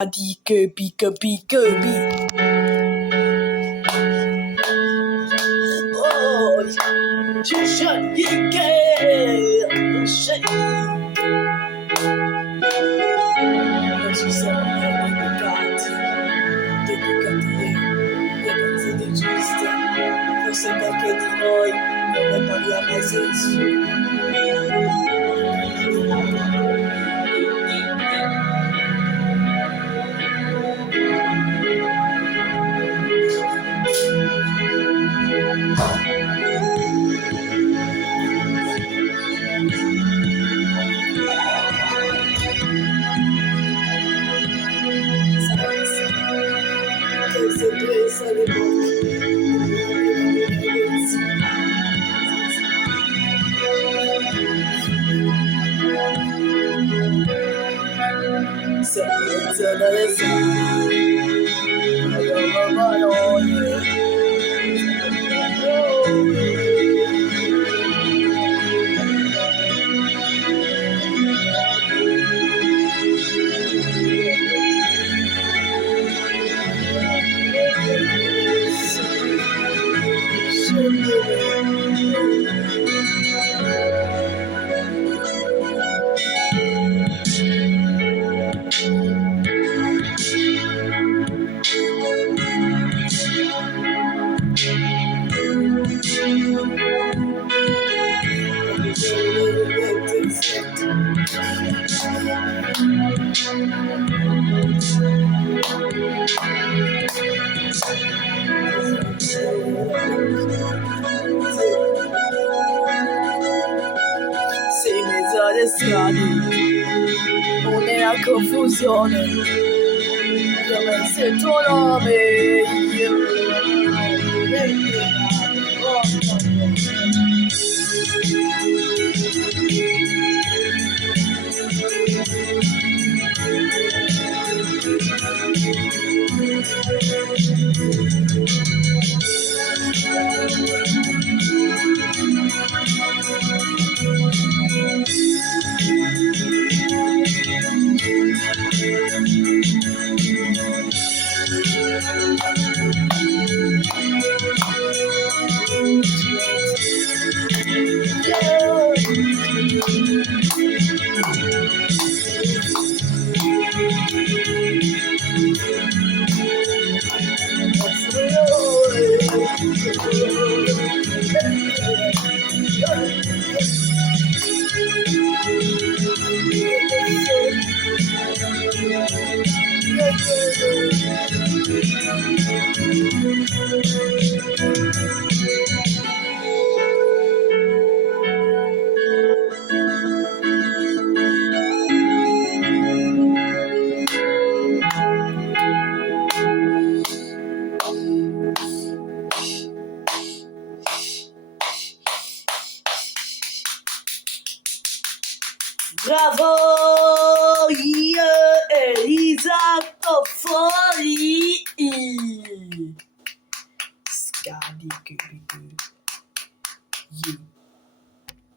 Hadi Köbi Köbi Köbi. Oy, Çişen yike şey. Nasıl sen dedicati, dedicati di giusto. Forse perché di noi non ne parliamo senso. Che se pensa alle volte. Senza dare sei in mezzo alle strade, non è una confusione, ovviamente il tuo nome, io Bravo!